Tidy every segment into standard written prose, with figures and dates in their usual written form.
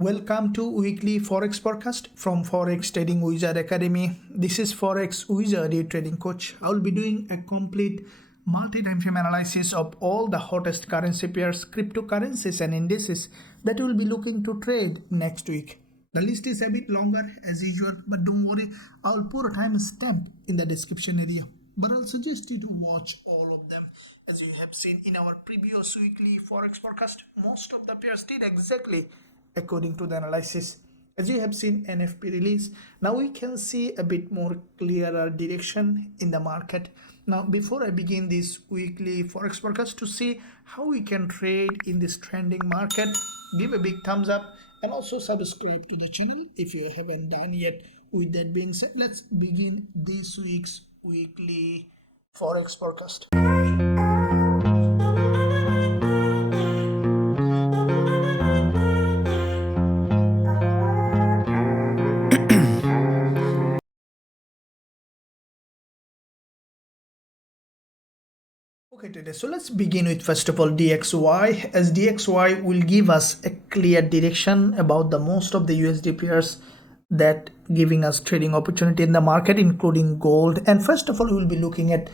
Welcome to weekly Forex forecast from Forex Trading Wizard Academy. This is Forex Wizard, your trading coach. I will be doing a complete multi-time frame analysis of all the hottest currency pairs, cryptocurrencies and indices that we will be looking to trade next week. The list is a bit longer as usual, but don't worry, I will put a timestamp in the description area. But I'll suggest you to watch all of them. As you have seen in our previous weekly Forex forecast, most of the pairs did exactly according to the analysis. As you have seen NFP release, now we can see a bit more clearer direction in the market. Now before I begin this weekly Forex forecast, to see how we can trade in this trending market, give a big thumbs up and also subscribe to the channel if you haven't done yet. With that being said, let's begin this week's weekly Forex forecast. Okay, today, so let's begin with first of all DXY, as DXY will give us a clear direction about the most of the USD pairs that giving us trading opportunity in the market, including gold. And first of all, we will be looking at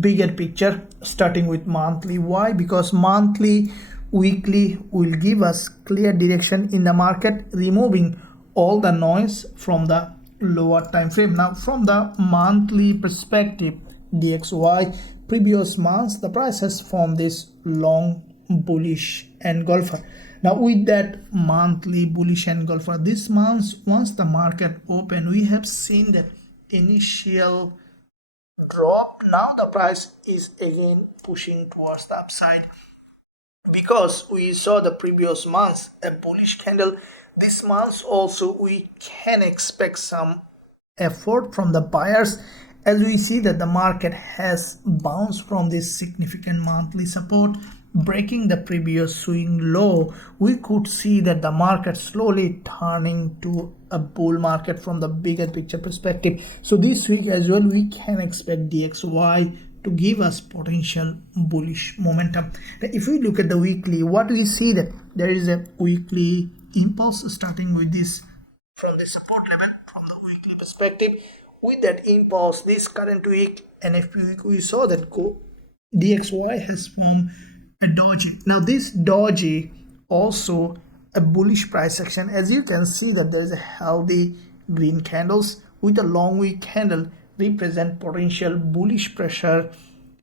bigger picture starting with monthly. Why? Because monthly, weekly will give us clear direction in the market, removing all the noise from the lower time frame. Now from the monthly perspective, DXY, previous months the price has formed this long bullish engulfer. Now with that monthly bullish engulfer, this month once the market opened, we have seen that initial drop. Now the price is again pushing towards the upside, because we saw the previous months a bullish candle. This month also we can expect some effort from the buyers, as we see that the market has bounced from this significant monthly support, breaking the previous swing low. We could see that the market slowly turning to a bull market from the bigger picture perspective. So this week as well, we can expect DXY to give us potential bullish momentum. If we look at the weekly, what we see that there is a weekly impulse starting with this from the support level from the weekly perspective. With that impulse, this current week, NFP week, we saw that DXY has formed a doji. Now this doji also a bullish price action. As you can see that there is a healthy green candles with a long wick candle represent potential bullish pressure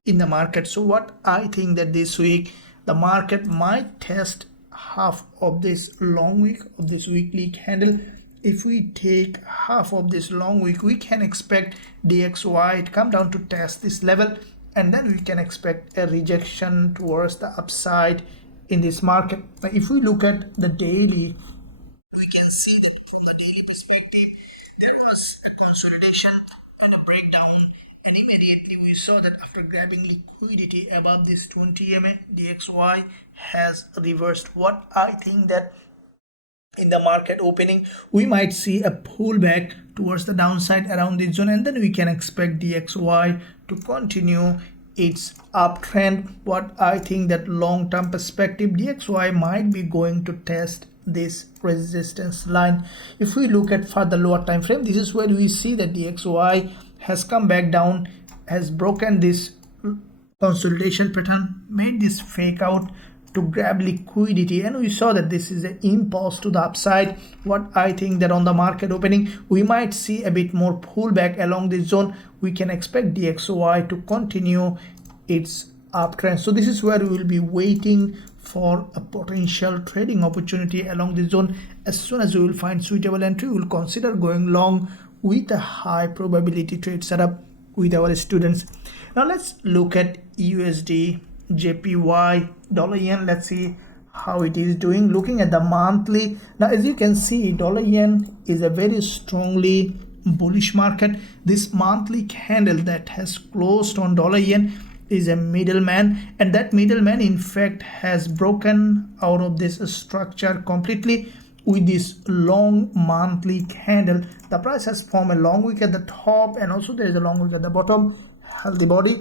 in the market. So what I think that this week the market might test half of this long wick of this weekly candle. If we take half of this long wick, we can expect DXY to come down to test this level, and then we can expect a rejection towards the upside in this market. Now, if we look at the daily, we can see that from the daily perspective, there was a consolidation and a breakdown, and immediately we saw that after grabbing liquidity above this 20 MA, DXY has reversed. What I think that in the market opening, we might see a pullback towards the downside around this zone, and then we can expect DXY to continue its uptrend. What I think that long-term perspective, DXY might be going to test this resistance line. If we look at further lower time frame, this is where we see that DXY has come back down, has broken this consolidation pattern, made this fake out to grab liquidity, and we saw that this is an impulse to the upside. What I think that on the market opening, we might see a bit more pullback along this zone. We can expect DXY to continue its uptrend. So this is where we will be waiting for a potential trading opportunity along this zone. As soon as we will find suitable entry, we will consider going long with a high probability trade setup with our students. Now let's look at USDJPY dollar yen. Let's see how it is doing. Looking at the monthly, now as you can see, dollar yen is a very strongly bullish market. This monthly candle that has closed on dollar yen is a middleman, and that middleman in fact has broken out of this structure completely with this long monthly candle. The price has formed a long wick at the top, and also there is a long wick at the bottom, healthy body,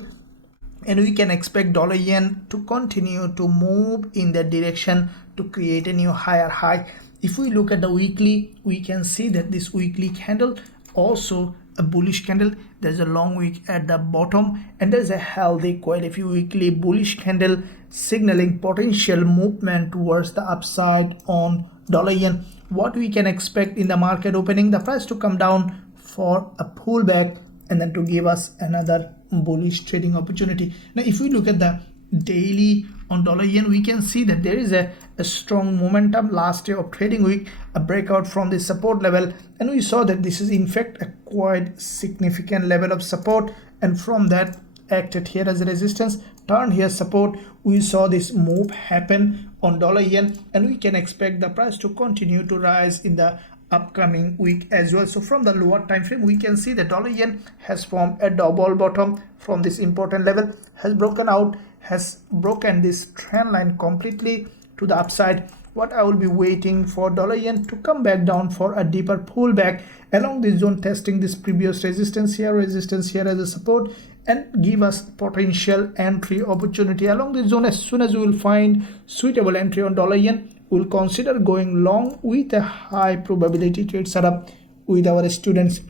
and we can expect dollar yen to continue to move in that direction to create a new higher high. if we look at the weekly, we can see that this weekly candle also a bullish candle. There's a long wick at the bottom, and there's a healthy quite a few weekly bullish candle signaling potential movement towards the upside on dollar yen. What we can expect in the market opening, the price to come down for a pullback and then to give us another bullish trading opportunity. Now if we look at the daily on dollar yen, we can see that there is a strong momentum last day of trading week, a breakout from the support level, and we saw that this is in fact a quite significant level of support, and from that acted here as a resistance, turned here support. We saw this move happen on dollar yen, and we can expect the price to continue to rise in the upcoming week as well. So from the lower time frame, we can see the dollar yen has formed a double bottom from this important level, has broken out, has broken this trend line completely to the upside. What I will be waiting for dollar yen to come back down for a deeper pullback along this zone, testing this previous resistance here as a support, and give us potential entry opportunity along this zone. As soon as we will find suitable entry on dollar yen, we'll consider going long with a high probability trade setup with our students.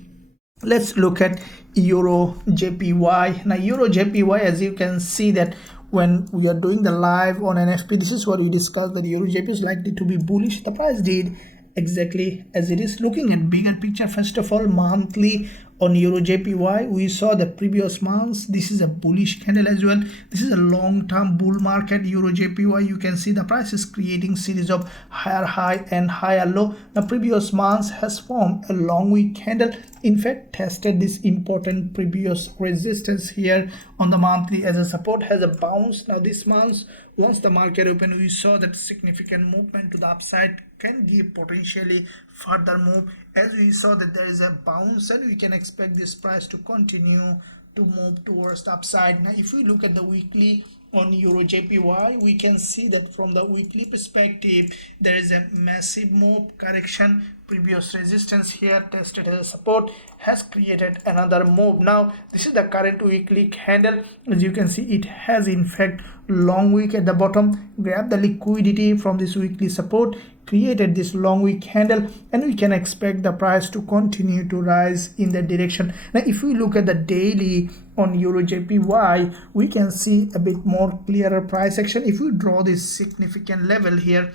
Let's look at EURJPY. Now EURJPY, as you can see that when we are doing the live on NFP, this is what we discussed, that EURJPY is likely to be bullish. The price did exactly as it is. Looking at bigger picture, first of all, monthly on EURJPY, we saw the previous months. This is a bullish candle as well. This is a long-term bull market. EURJPY, you can see the price is creating series of higher high and higher low. The previous months has formed a long wick candle, in fact tested this important previous resistance here on the monthly as a support, has a bounce. Now this month, once the market opened, we saw that significant movement to the upside can give potentially further move, as we saw that there is a bounce, and we can expect this price to continue to move towards the upside. Now if we look at the weekly on EURJPY, we can see that from the weekly perspective, there is a massive move correction. Previous resistance here tested as a support, has created another move. Now this is the current weekly candle. As you can see, it has in fact long wick at the bottom, grabbed the liquidity from this weekly support, created this long wick candle, and we can expect the price to continue to rise in that direction. Now if we look at the daily on EURJPY, we can see a bit more clearer price action. If we draw this significant level here,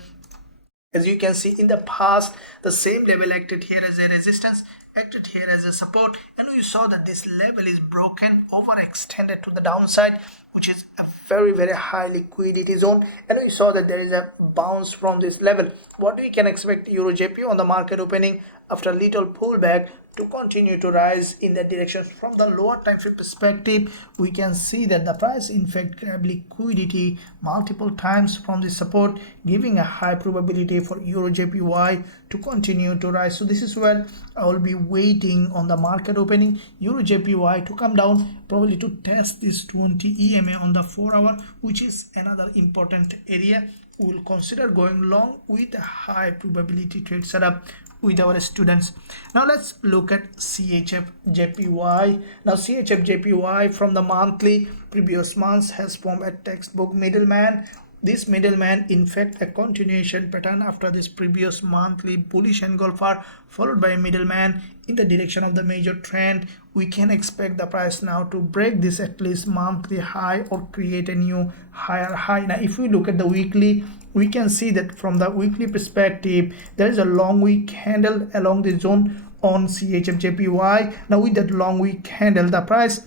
as you can see in the past, the same level acted here as a resistance, acted here as a support, and we saw that this level is broken, overextended to the downside, which is a very high liquidity zone, and we saw that there is a bounce from this level. What we can expect EURJPY on the market opening after a little pullback to continue to rise in that direction. From the lower time frame perspective, we can see that the price in fact grabbed liquidity multiple times from the support, giving a high probability for EURJPY to continue to rise. So this is where I will be waiting on the market opening, EURJPY to come down, probably to test this 20 EMA on the 4-hour, which is another important area. We will consider going long with a high probability trade setup with our students. Now let's look at CHFJPY. Now CHFJPY from the monthly previous months has formed a textbook middleman. This middleman in fact a continuation pattern after this previous monthly bullish engulfer, followed by a middleman in the direction of the major trend. We can expect the price now to break this at least monthly high or create a new higher high. Now if we look at the weekly, we can see that from the weekly perspective, there is a long wick candle along the zone on CHFJPY. Now with that long wick candle, the price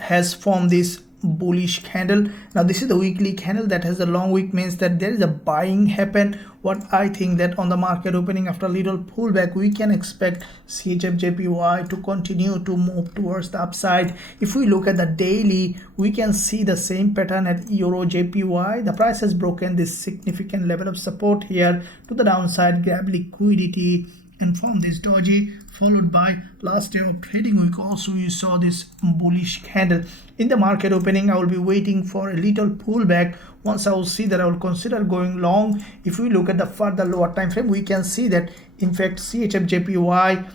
has formed this bullish candle. Now this is the weekly candle that has a long wick, means that there is a buying happen. What I think that on the market opening after a little pullback, we can expect CHFJPY to continue to move towards the upside. If we look at the daily, we can see the same pattern at EURJPY. The price has broken this significant level of support here to the downside, grab liquidity, and from this doji, followed by last day of trading week also we saw this bullish candle. In the market opening, I will be waiting for a little pullback. Once I will see that, I will consider going long. If we look at the further lower time frame, we can see that in fact CHFJPY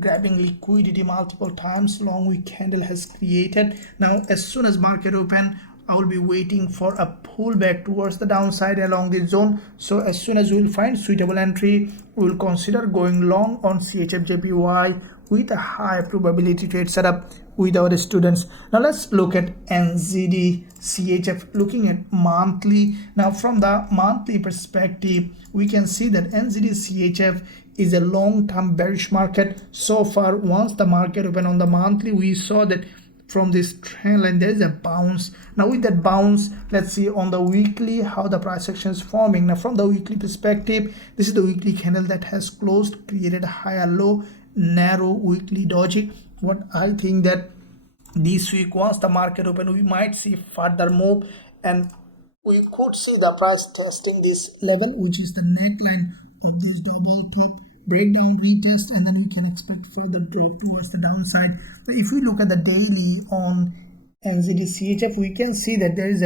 grabbing liquidity multiple times, long wick candle has created. Now as soon as market open, I will be waiting for a pullback towards the downside along this zone. So as soon as we will find suitable entry, we will consider going long on CHFJPY with a high probability trade setup with our students. Now let's look at NZDCHF, looking at monthly. Now from the monthly perspective, we can see that NZDCHF is a long-term bearish market. So far, once the market opened on the monthly, we saw that from this trend line there is a bounce. Now with that bounce, let's see on the weekly how the price action is forming. Now from the weekly perspective, this is the weekly candle that has closed, created a higher low, narrow weekly doji. What I think that this week, once the market open, we might see further move, and we could see the price testing this level, which is the neckline of this double top breakdown retest, and then we can expect further drop towards the downside. But if we look at the daily on NZDCHF, we can see that there is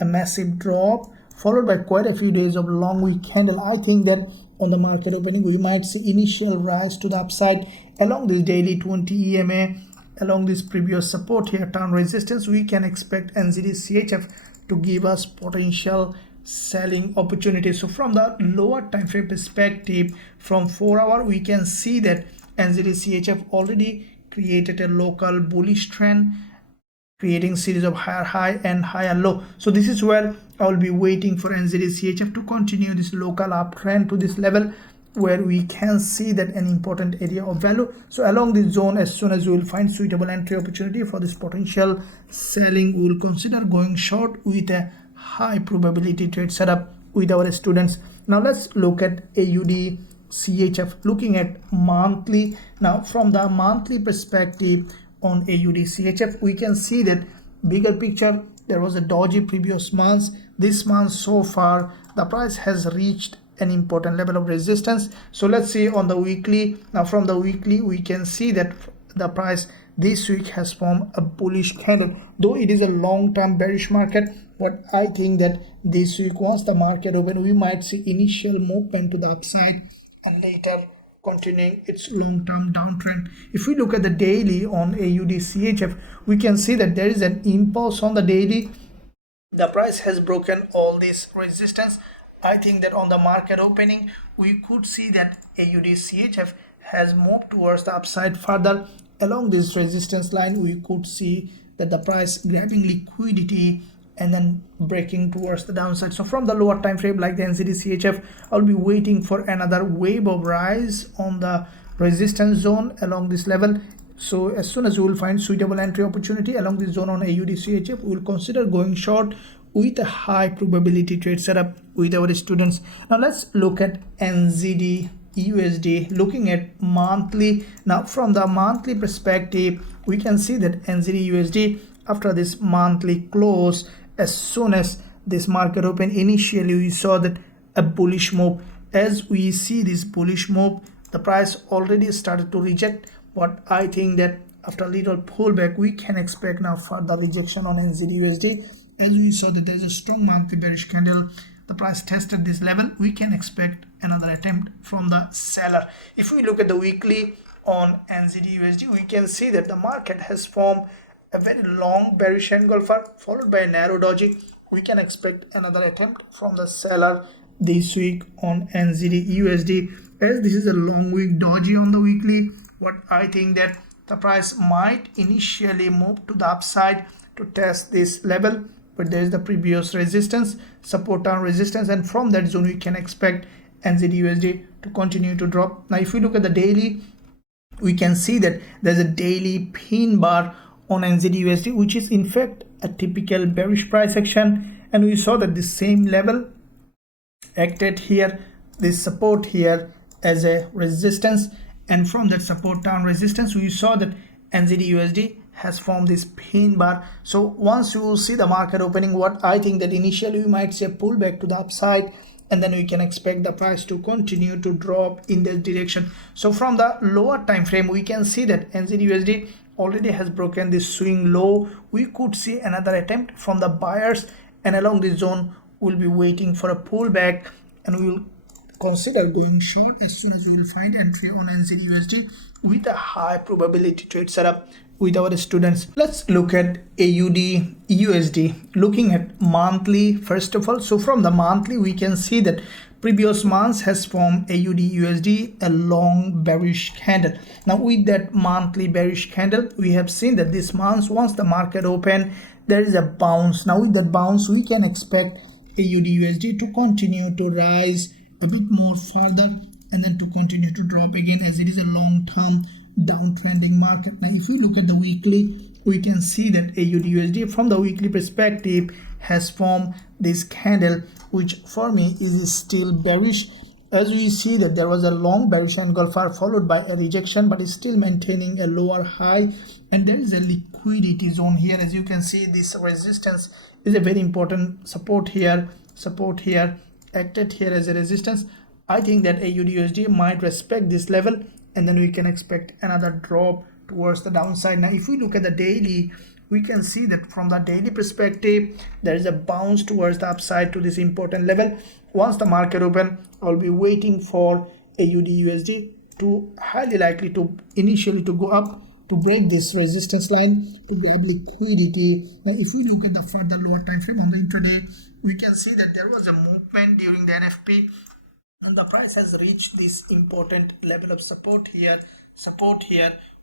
a massive drop followed by quite a few days of long week candle. I think that on the market opening, we might see initial rise to the upside along this daily 20 EMA, along this previous support here, turn resistance. We can expect NZDCHF to give us potential selling opportunities. So from the lower time frame perspective, from 4 hour, we can see that NZDCHF already created a local bullish trend, creating series of higher high and higher low. So this is where I will be waiting for NZDCHF to continue this local uptrend to this level, where we can see that an important area of value. So along this zone, as soon as we will find suitable entry opportunity for this potential selling, we will consider going short with a high probability trade setup with our students. Now let's look at AUDCHF, looking at monthly. Now from the monthly perspective on AUDCHF, we can see that bigger picture, there was a doji previous months. This month so far, the price has reached an important level of resistance. So let's see on the weekly. Now from the weekly, we can see that the price this week has formed a bullish candle, though it is a long-term bearish market. But I think that this week, once the market open, we might see initial movement to the upside and later continuing its long-term downtrend. If we look at the daily on AUDCHF, we can see that there is an impulse on the daily. The price has broken all this resistance. I think that on the market opening, we could see that AUDCHF has moved towards the upside further. Along this resistance line, we could see that the price grabbing liquidity and then breaking towards the downside. So from the lower time frame like the NZDCHF, I'll be waiting for another wave of rise on the resistance zone along this level. So as soon as we will find suitable entry opportunity along this zone on AUDCHF, we will consider going short with a high probability trade setup with our students. Now let's look at NZDUSD, looking at monthly. Now from the monthly perspective, we can see that NZDUSD, after this monthly close, as soon as this market open, initially we saw that a bullish move. As we see this bullish move, the price already started to reject, but I think that after a little pullback, we can expect now further rejection on NZDUSD. As we saw that there is a strong monthly bearish candle, the price tested this level, we can expect another attempt from the seller. If we look at the weekly on NZDUSD, we can see that the market has formed a very long bearish engulfer followed by a narrow doji. We can expect another attempt from the seller this week on NZDUSD. As this is a long week doji on the weekly, what I think that the price might initially move to the upside to test this level, but there is the previous resistance, support and resistance, and from that zone we can expect NZDUSD to continue to drop. Now if we look at the daily, we can see that there's a daily pin bar on NZDUSD, which is in fact a typical bearish price action, and we saw that the same level acted here, this support here as a resistance, and from that support down resistance we saw that NZDUSD has formed this pin bar. So once you will see the market opening, what I think that initially we might see a pullback to the upside, and then we can expect the price to continue to drop in this direction. So from the lower time frame, we can see that NZDUSD already has broken this swing low. We could see another attempt from the buyers, and along this zone we'll be waiting for a pullback, and we will consider going short as soon as you will find entry on NZDUSD with a high probability trade setup with our students. Let's look at AUDUSD. Looking at monthly first of all. So from the monthly we can see that previous months has formed AUDUSD a long bearish candle. Now with that monthly bearish candle, we have seen that this month, once the market open, there is a bounce. Now with that bounce we can expect AUDUSD to continue to rise a bit more further and then to continue to drop again, as it is a long-term downtrending market. Now if we look at the weekly, we can see that AUDUSD from the weekly perspective has formed this candle, which for me is still bearish, as we see that there was a long bearish engulfer followed by a rejection, but is still maintaining a lower high, and there is a liquidity zone here. As you can see, this resistance is a very important support here, acted here as a resistance. I think that AUDUSD might respect this level, and then we can expect another drop towards the downside. Now if we look at the daily, we can see that from the daily perspective there is a bounce towards the upside to this important level. Once the market open, I'll be waiting for AUDUSD to highly likely to initially to go up to break this resistance line to grab liquidity. Now if we look at the further lower time frame on the intraday, we can see that there was a movement during the NFP and the price has reached this important level of support here,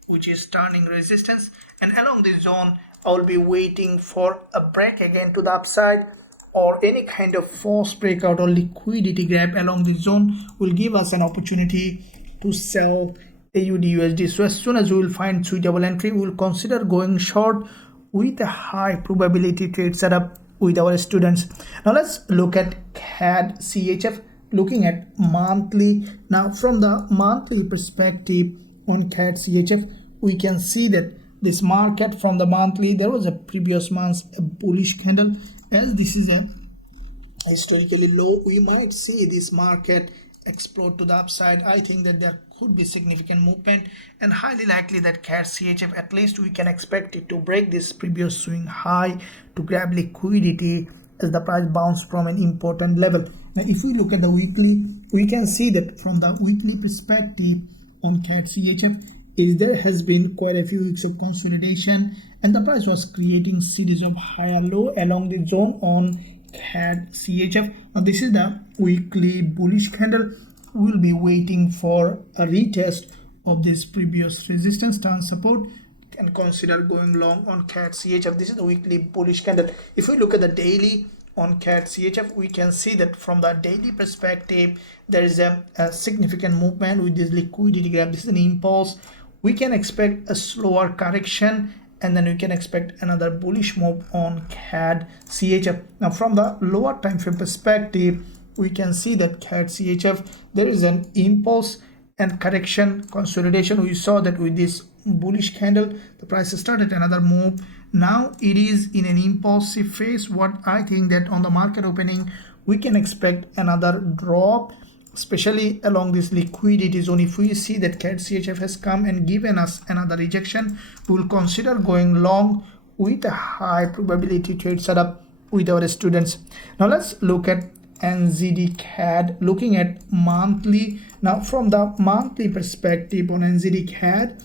which is turning resistance, and along this zone I will be waiting for a break again to the upside, or any kind of false breakout or liquidity grab along this zone will give us an opportunity to sell AUDUSD. So as soon as we will find suitable entry, we will consider going short with a high probability trade setup with our students. Now let's look at CADCHF. Looking at monthly, now from the monthly perspective on CADCHF, we can see that this market from the monthly, there was a previous month's a bullish candle. As this is a historically low, we might see this market explode to the upside. I think that there could be significant movement, and highly likely that CADCHF, at least we can expect it to break this previous swing high to grab liquidity as the price bounced from an important level. Now if we look at the weekly, we can see that from the weekly perspective on CADCHF, there has been quite a few weeks of consolidation, and the price was creating series of higher low along the zone on CADCHF. Now this is the weekly bullish candle. We'll be waiting for a retest of this previous resistance turn support and consider going long on CADCHF. This is the weekly bullish candle. If we look at the daily on CADCHF, we can see that from the daily perspective there is a significant movement with this liquidity grab. This is an impulse. We can expect a slower correction, and then we can expect another bullish move on CADCHF. Now from the lower time frame perspective, we can see that CADCHF, there is an impulse and correction consolidation. We saw that with this bullish candle the price started another move. Now it is in an impulsive phase. What I think that on the market opening we can expect another drop, especially along this liquidity zone. If we see that CADCHF has come and given us another rejection, we will consider going long with a high probability trade setup with our students. Now let's look at NZDCAD. Looking at monthly, now from the monthly perspective on NZDCAD,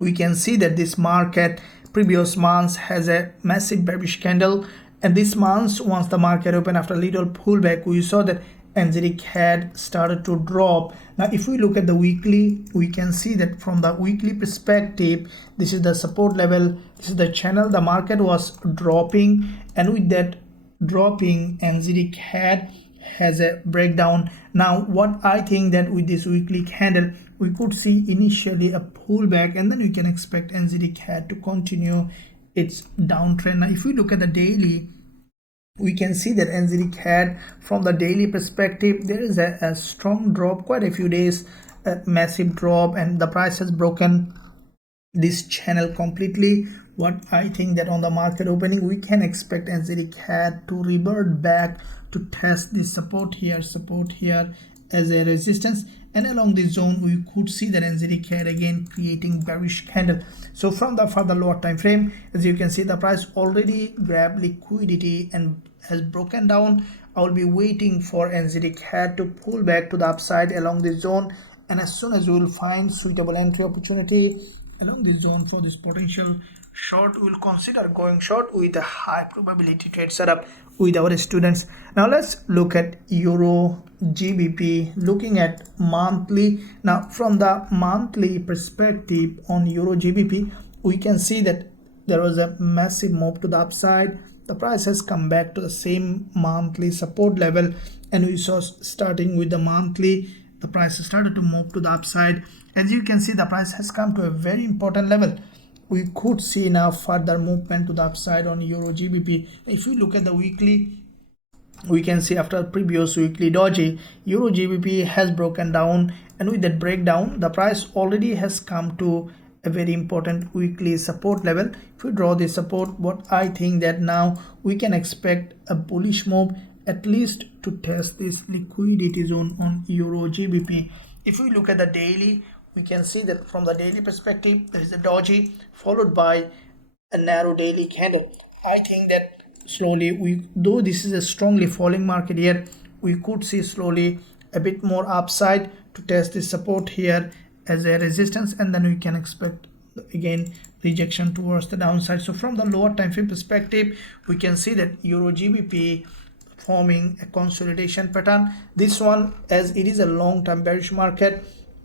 we can see that this market previous months has a massive bearish candle, and this month once the market opened after a little pullback, we saw that NZDCAD started to drop. Now if we look at the weekly, we can see that from the weekly perspective, this is the support level, this is the channel. The market was dropping, and with that dropping, NZDCAD has a breakdown. Now what I think that with this weekly candle we could see initially a pullback, and then we can expect NZDCAD to continue its downtrend. Now if we look at the daily, we can see that NZDCAD from the daily perspective there is a strong drop, quite a few days, a massive drop, and the price has broken this channel completely. What I think that on the market opening we can expect NZDCAD to revert back to test this support here as a resistance, and along this zone we could see that NZDCAD again creating bearish candle. So from the further lower time frame, as you can see, the price already grabbed liquidity and has broken down. I will be waiting for NZDCAD to pull back to the upside along this zone, and as soon as we will find suitable entry opportunity along this zone for this potential short, we will consider going short with a high probability trade setup with our students. Now let's look at EURGBP, looking at monthly. Now from the monthly perspective on EURGBP, we can see that there was a massive move to the upside. The price has come back to the same monthly support level, and we saw starting with the monthly, the price started to move to the upside. As you can see, the price has come to a very important level. We could see now further movement to the upside on EURGBP. If we look at the weekly, we can see after previous weekly doji, EURGBP has broken down, and with that breakdown, the price already has come to a very important weekly support level. If we draw this support, what I think that now we can expect a bullish move at least to test this liquidity zone on EURGBP. If we look at the daily, we can see that from the daily perspective, there is a doji followed by a narrow daily candle. I think that slowly, though this is a strongly falling market here, we could see slowly a bit more upside to test this support here as a resistance, and then we can expect again rejection towards the downside. So from the lower time frame perspective, we can see that EURGBP forming a consolidation pattern. This one, as it is a long-term bearish market,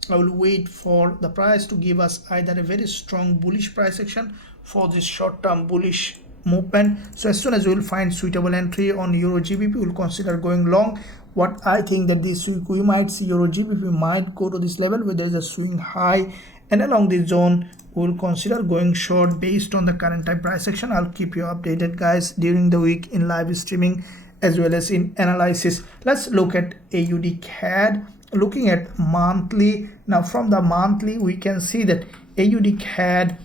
I will wait for the price to give us either a very strong bullish price action for this short-term bullish movement. So as soon as we will find suitable entry on EURGBP, we will consider going long. What I think that this week we might see EURGBP might go to this level where there is a swing high, and along this zone we will consider going short based on the current time price action. I'll keep you updated, guys, during the week in live streaming as well as in analysis. Let's look at AUDCAD, looking at monthly. Now from the monthly, we can see that AUDCAD,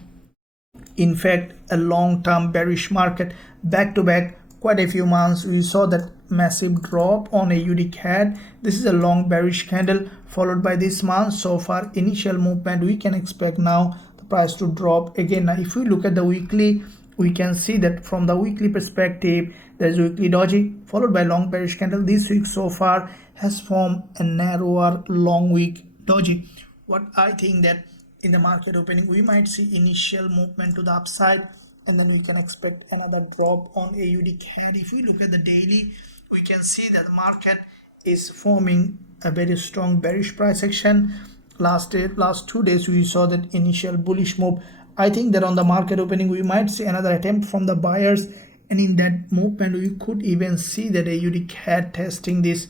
in fact, a long-term bearish market, back to back quite a few months we saw that massive drop on AUDCAD. This is a long bearish candle followed by this month. So far initial movement, we can expect now the price to drop again. Now if we look at the weekly, we can see that from the weekly perspective, there is weekly doji followed by long bearish candle. This week so far has formed a narrower long week doji. What I think that in the market opening, we might see initial movement to the upside, and then we can expect another drop on AUDCAD. If we look at the daily, we can see that the market is forming a very strong bearish price action. Last 2 days we saw that initial bullish move. I think that on the market opening we might see another attempt from the buyers, and in that movement we could even see that AUDCAD testing this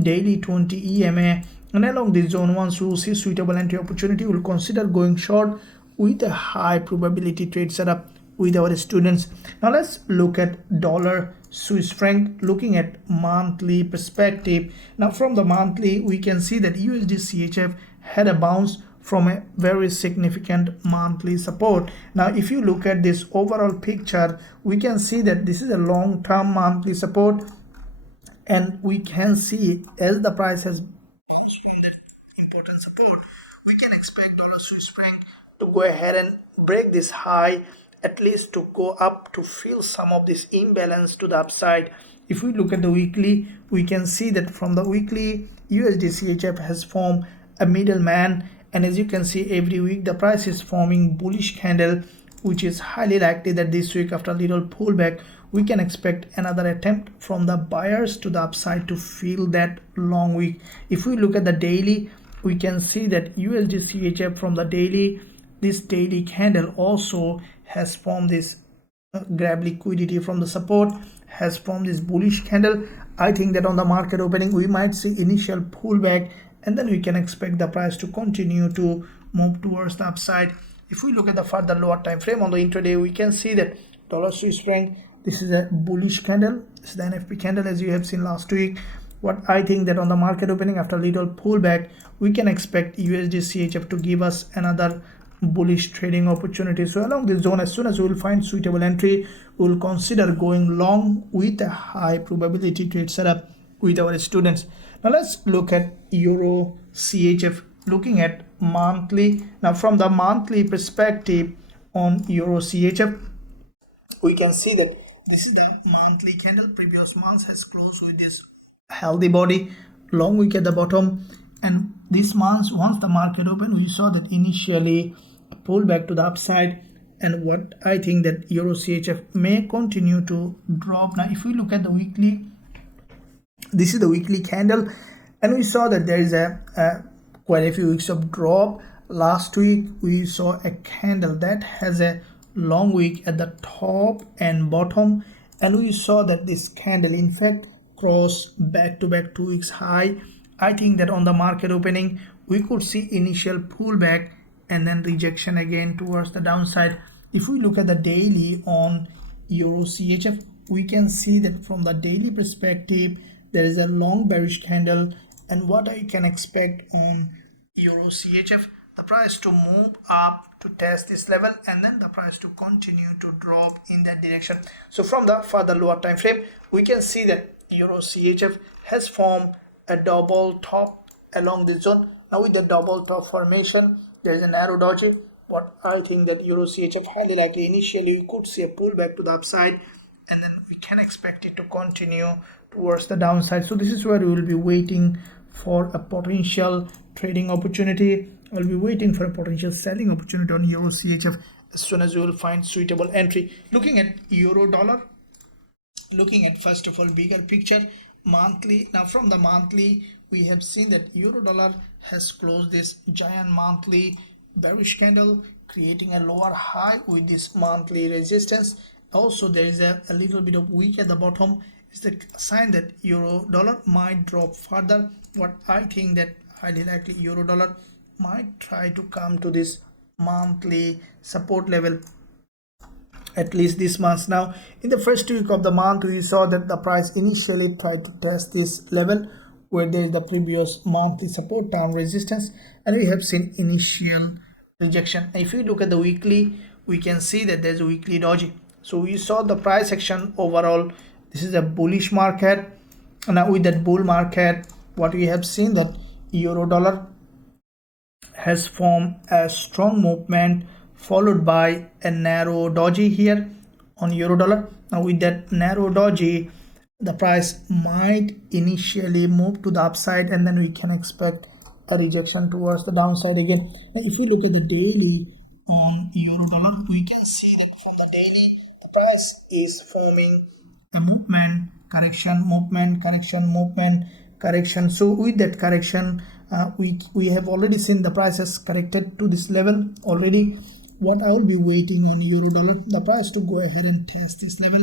daily 20 EMA, and along this zone, once we will see suitable entry opportunity, we will consider going short with a high probability trade setup with our students. Now let's look at dollar Swiss franc, looking at monthly perspective. Now from the monthly, we can see that USDCHF had a bounce from a very significant monthly support. Now if you look at this overall picture, we can see that this is a long-term monthly support, and we can see as the price has important support, we can expect dollar Swiss franc to go ahead and break this high, at least to go up to fill some of this imbalance to the upside. If we look at the weekly, we can see that from the weekly, USDCHF has formed a middleman, and as you can see, every week the price is forming bullish candle, which is highly likely that this week, after a little pullback, we can expect another attempt from the buyers to the upside to fill that long week. If we look at the daily, we can see that USDCHF from the daily, this daily candle also has formed this grab liquidity from the support, has formed this bullish candle. I think that on the market opening we might see initial pullback, and then we can expect the price to continue to move towards the upside. If we look at the further lower time frame on the intraday, we can see that dollar Swiss franc, this is a bullish candle. This is the NFP candle as you have seen last week. What I think that on the market opening, after a little pullback, we can expect USDCHF to give us another bullish trading opportunity. So along this zone, as soon as we will find suitable entry, we will consider going long with a high probability trade setup with our students. Now let's look at EURCHF, looking at monthly. Now from the monthly perspective on EURCHF, we can see that this is the monthly candle. Previous month has closed with this healthy body, long wick at the bottom. And this month, once the market opened, we saw that initially a pullback to the upside, and what I think that Euro CHF may continue to drop. Now if we look at the weekly, this is the weekly candle, and we saw that there is a quite a few weeks of drop. Last week we saw a candle that has a long wick at the top and bottom, and we saw that this candle in fact crossed back to back 2 weeks high. I think that on the market opening we could see initial pullback and then rejection again towards the downside. If we look at the daily on Euro CHF, we can see that from the daily perspective there is a long bearish candle, and what I can expect on Euro CHF, the price to move up to test this level and then the price to continue to drop in that direction. So from the further lower time frame, we can see that Euro CHF has formed a double top along this zone. Now with the double top formation, there is a narrow doji. What I think that Euro CHF highly likely initially you could see a pullback to the upside, and then we can expect it to continue towards the downside. So this is where we will be waiting for a potential trading opportunity. I'll be waiting for a potential selling opportunity on Euro CHF as soon as we will find suitable entry. Looking at euro dollar, looking at first of all bigger picture monthly. Now from the monthly, we have seen that euro dollar has closed this giant monthly bearish candle, creating a lower high with this monthly resistance. Also there is a little bit of wick at the bottom. It's the sign that euro dollar might drop further. What I think that highly likely euro dollar might try to come to this monthly support level at least this month. Now in the first week of the month, we saw that the price initially tried to test this level where there is the previous monthly support down resistance, and we have seen initial rejection. If we look at the weekly, we can see that there's a weekly doji. So we saw the price action overall. This is a bullish market. Now with that bull market, what we have seen that euro dollar has formed a strong movement followed by a narrow doji here on euro dollar. Now with that narrow doji, the price might initially move to the upside, and then we can expect a rejection towards the downside again. Now if you look at the daily on euro dollar, we can see that from the daily the price is forming a movement, correction, movement, correction, movement, correction. So with that correction, we have already seen the price has corrected to this level already. What I will be waiting on euro dollar, the price to go ahead and test this level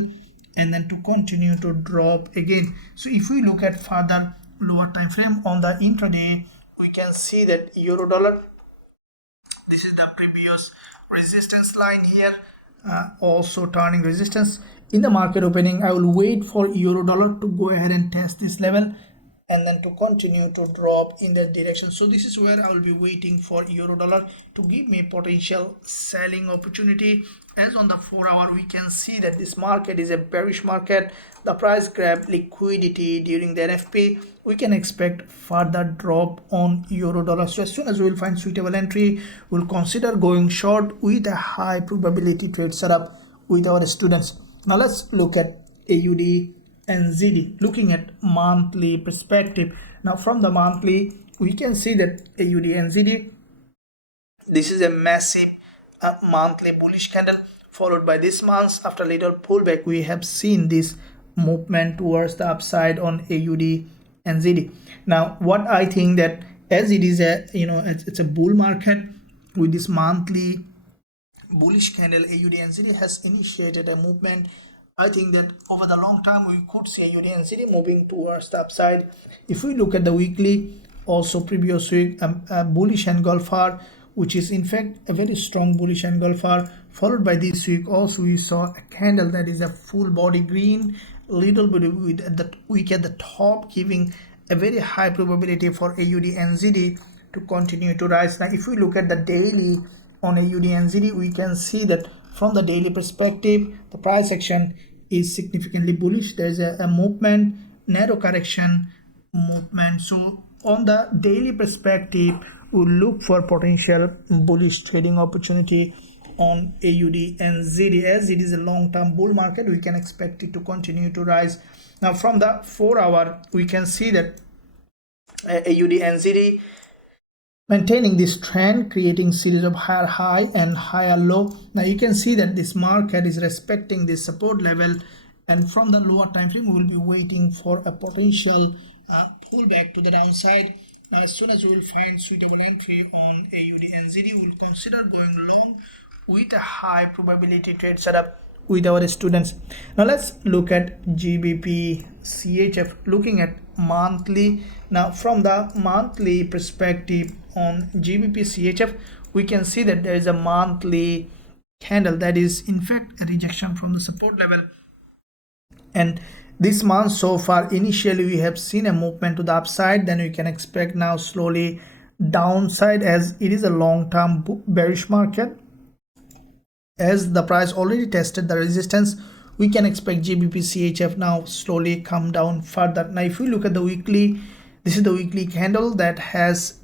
and then to continue to drop again. So if we look at further lower time frame on the intraday, we can see that euro dollar, this is the previous resistance line here, also turning resistance. In the market opening, I will wait for euro dollar to go ahead and test this level and then to continue to drop in that direction. So this is where I will be waiting for euro dollar to give me a potential selling opportunity. As on the 4-hour, we can see that this market is a bearish market. The price grabbed liquidity during the NFP. We can expect further drop on euro dollar. So as soon as we will find suitable entry, we'll consider going short with a high probability trade setup with our students. Now let's look at AUDNZD, looking at monthly perspective. Now from the monthly, we can see that AUDNZD, this is a massive monthly bullish candle, followed by this month after little pullback we have seen this movement towards the upside on AUDNZD. Now what I think that as it is a it's a bull market with this monthly bullish candle, AUDNZD has initiated a movement. I think that over the long time we could see AUDNZD moving towards the upside. If we look at the weekly, also previous week a bullish engulfer, which is in fact a very strong bullish engulfer, followed by this week also we saw a candle that is a full body green, little bit with the wick at the top, giving a very high probability for AUDNZD to continue to rise. Now if we look at the daily on AUDNZD, we can see that from the daily perspective the price action is significantly bullish. There's a movement, narrow correction movement. So on the daily perspective, we'll look for potential bullish trading opportunity on AUDNZD. As it is a long-term bull market, we can expect it to continue to rise. Now from the 4-hour, we can see that AUDNZD maintaining this trend, creating series of higher high and higher low. Now you can see that this market is respecting this support level, and from the lower time frame we will be waiting for a potential pullback to the downside. Now as soon as we will find suitable entry on AUDNZD, we will consider going long with a high probability trade setup with our students. Now let's look at GBPCHF, looking at monthly. Now from the monthly perspective on GBPCHF, we can see that there is a monthly candle that is in fact a rejection from the support level, and this month so far initially we have seen a movement to the upside. Then we can expect now slowly downside, as it is a long-term bearish market. As the price already tested the resistance, we can expect GBPCHF now slowly come down further. Now if we look at the weekly, this is the weekly candle that has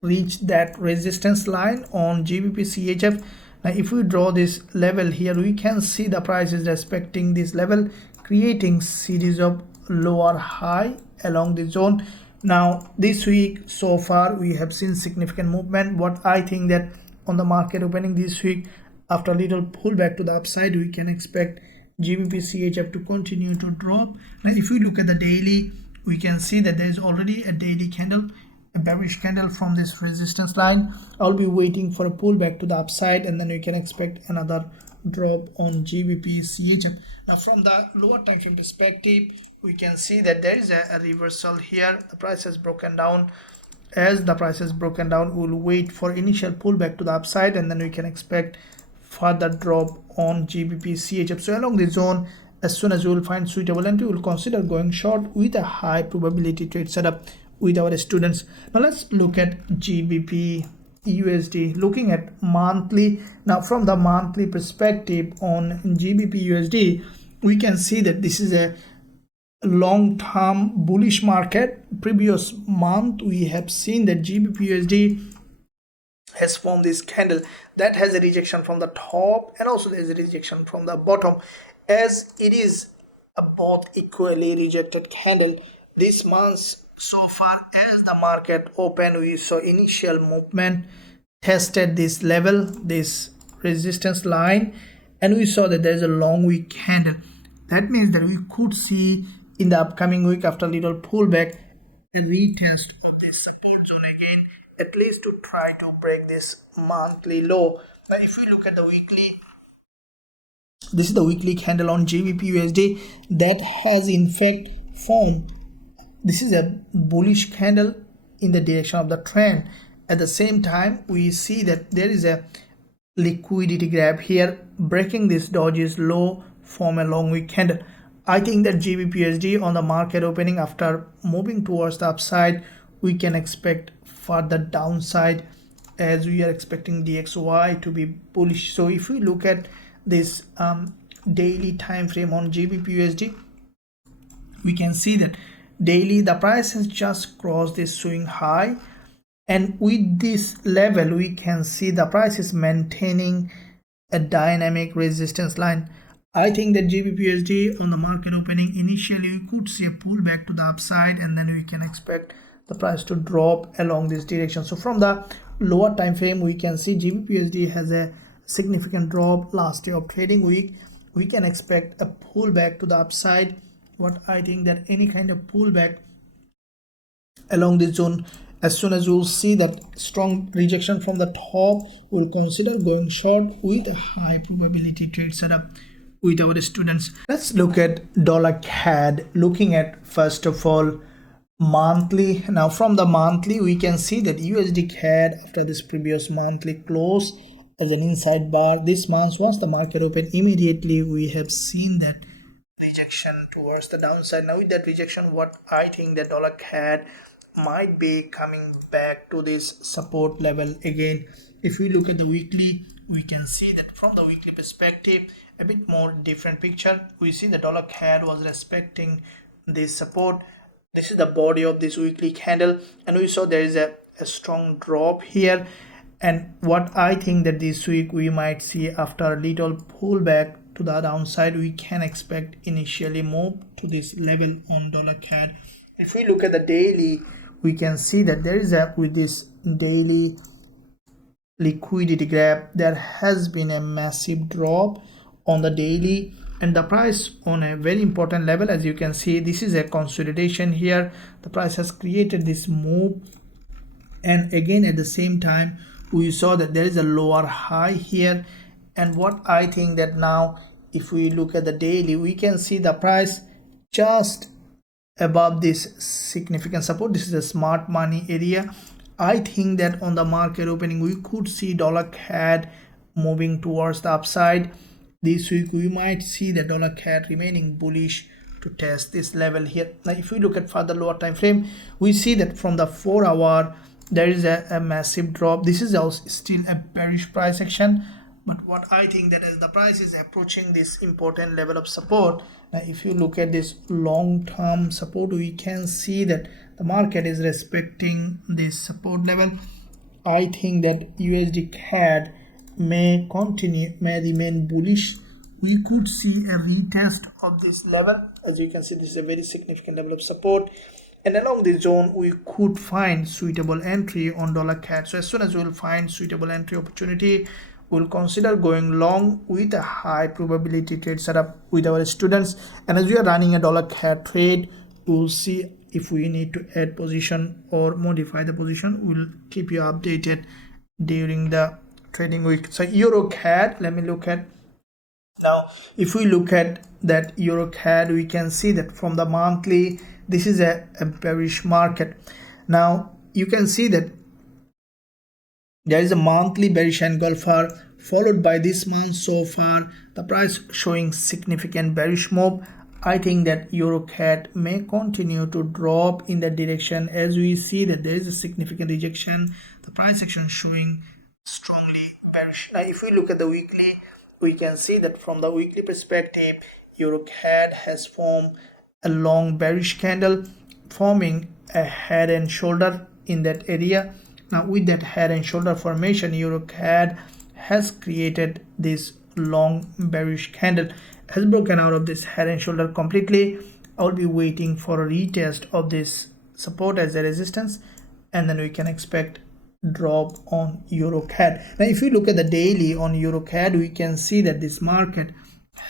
reached that resistance line on GBPCHF. Now if we draw this level here, we can see the price is respecting this level, creating series of lower high along the zone. Now this week so far we have seen significant movement. What I think that on the market opening this week, after a little pullback to the upside, we can expect GBPCHF to continue to drop. Now if we look at the daily, we can see that there is already a daily candle, a bearish candle from this resistance line. I'll be waiting for a pullback to the upside, and then we can expect another drop on GBPCHF. Now from the lower time frame perspective, we can see that there is a reversal here. The price has broken down. As the price has broken down, we'll wait for initial pullback to the upside, and then we can expect further drop on GBPCHF. So along the zone, as soon as we will find suitable entry, we will consider going short with a high probability trade setup with our students. Now let's look at GBPUSD, looking at monthly. Now from the monthly perspective on GBPUSD, we can see that this is a long-term bullish market. Previous month we have seen that GBPUSD has formed this candle that has a rejection from the top, and also there is a rejection from the bottom. As it is a both equally rejected candle this month so far, as the market opened, we saw initial movement, tested this level, this resistance line, and we saw that there is a long week candle. That means that we could see in the upcoming week, after a little pullback, a retest of this support zone again, at least to try to break this monthly low. Now if we look at the weekly, this is the weekly candle on GBPUSD that has in fact formed. This is a bullish candle in the direction of the trend. At the same time, we see that there is a liquidity grab here, breaking this dodge's low, form a long week candle. I think that GBPUSD on the market opening, after moving towards the upside, we can expect further downside, as we are expecting DXY to be bullish. So if we look at this daily time frame on GBPUSD, we can see that daily the price has just crossed this swing high, and with this level we can see the price is maintaining a dynamic resistance line. I think that GBPUSD on the market opening, initially we could see a pullback to the upside, and then we can expect the price to drop along this direction. So from the lower time frame, we can see GBPUSD has a significant drop last day of trading week. We can expect a pullback to the upside. What I think that any kind of pullback along this zone, as soon as we'll see that strong rejection from the top, we'll consider going short with a high probability trade setup with our students. Let's look at dollar CAD, looking at first of all monthly. Now from the monthly, we can see that USDCAD, after this previous monthly close as an inside bar, this month once the market opened, immediately we have seen that rejection towards the downside. Now with that rejection, what I think that dollar CAD might be coming back to this support level again. If we look at the weekly, we can see that from the weekly perspective, a bit more different picture. We see the dollar CAD was respecting this support. This is the body of this weekly candle, and we saw there is a strong drop here, And what I think that this week we might see, after a little pullback to the downside, we can expect initially move to this level on dollar CAD. If we look at the daily, we can see that there is a, with this daily liquidity graph, there has been a massive drop on the daily, and the price on a very important level. As you can see, this is a consolidation here. The price has created this move, and again at the same time we saw that there is a lower high here. And what I think that now, if we look at the daily, we can see the price just above this significant support. This is a smart money area. I think that on the market opening we could see dollar CAD moving towards the upside. This week we might see the dollar CAD remaining bullish to test this level here. Now if we look at further lower time frame, we see that from the 4 hour there is a massive drop. This is also still a bearish price action, but what I think that as the price is approaching this important level of support, now if you look at this long-term support, we can see that the market is respecting this support level. I think that USDCAD may remain bullish. We could see a retest of this level. As you can see, this is a very significant level of support, and along this zone we could find suitable entry on dollar CAD. So as soon as we will find suitable entry opportunity, we'll consider going long with a high probability trade setup with our students. And as we are running a dollar CAD trade, we'll see if we need to add position or modify the position. We'll keep you updated during the trading week. So EURCAD, let me look at now. If we look at that EURCAD, we can see that from the monthly, this is a bearish market. Now you can see that there is a monthly bearish engulfer, followed by this month so far the price showing significant bearish move. I think that EURCAD may continue to drop in that direction, as we see that there is a significant rejection. The price action showing strongly bearish. Now if we look at the weekly, we can see that from the weekly perspective, EURCAD has formed a long bearish candle, forming a head and shoulder in that area. Now with that head and shoulder formation, EURCAD has created this long bearish candle, has broken out of this head and shoulder completely. I will be waiting for a retest of this support as a resistance, and then we can expect drop on EURCAD. Now if you look at the daily on EURCAD, we can see that this market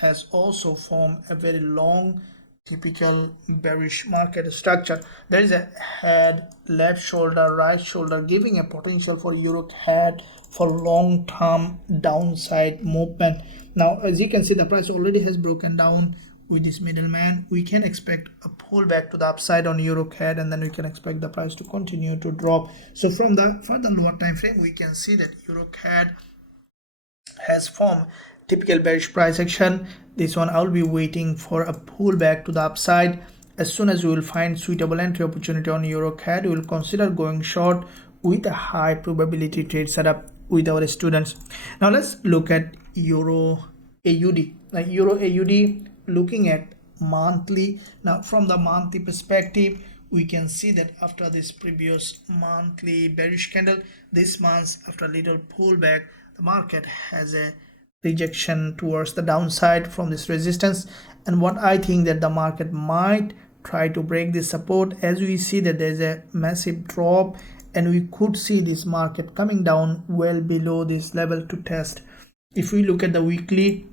has also formed a very long typical bearish market structure. There is a head, left shoulder, right shoulder, giving a potential for EURCAD for long-term downside movement. Now as you can see, the price already has broken down with this middleman. We can expect a pullback to the upside on EURCAD, and then we can expect the price to continue to drop. So from the further lower time frame, we can see that EURCAD has formed typical bearish price action. This one I'll be waiting for a pullback to the upside. As soon as we will find suitable entry opportunity on EURCAD, we will consider going short with a high probability trade setup with our students. Now let's look at Euro AUD. Like Euro AUD, looking at monthly. Now from the monthly perspective, we can see that after this previous monthly bearish candle, this month after a little pullback, the market has a rejection towards the downside from this resistance. And what I think that the market might try to break this support, as we see that there's a massive drop, and we could see this market coming down well below this level to test. If we look at the weekly,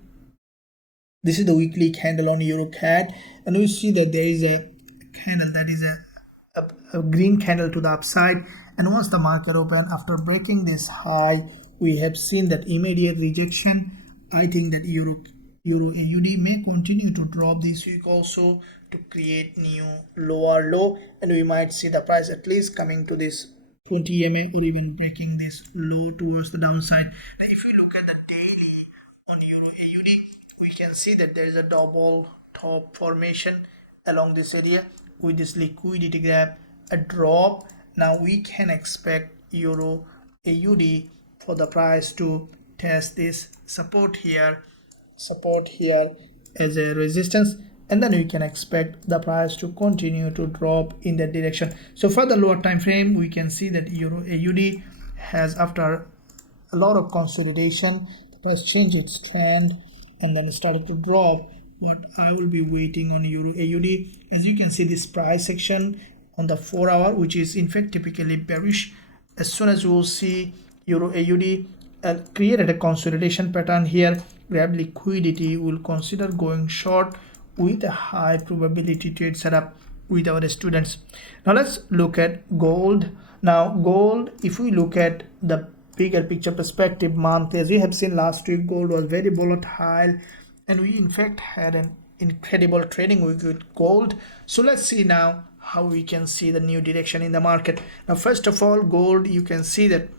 this is the weekly candle on EURCAD, and we see that there is a candle that is a green candle to the upside. And once the market open, after breaking this high, we have seen that immediate rejection. I think that Euro AUD may continue to drop this week also to create new lower low, and we might see the price at least coming to this 20 EMA or even breaking this low towards the downside. Now, if we look at the daily on Euro AUD, we can see that there is a double top formation along this area with this liquidity graph, a drop. Now we can expect Euro AUD for the price to test this support here as a resistance, and then we can expect the price to continue to drop in that direction. So for the lower time frame, we can see that Euro AUD has, after a lot of consolidation. The price changed its trend and then it started to drop. But I will be waiting on Euro AUD. As you can see, this price action on the 4 hour, which is in fact typically bearish. As soon as you will see Euro AUD created a consolidation pattern here, grab liquidity, will consider going short with a high probability trade setup with our students. Now let's look at gold. Now gold, if we look at the bigger picture perspective monthly, as we have seen last week, gold was very volatile and we in fact had an incredible trading week with gold. So let's see now how we can see the new direction in the market. Now first of all, gold, you can see that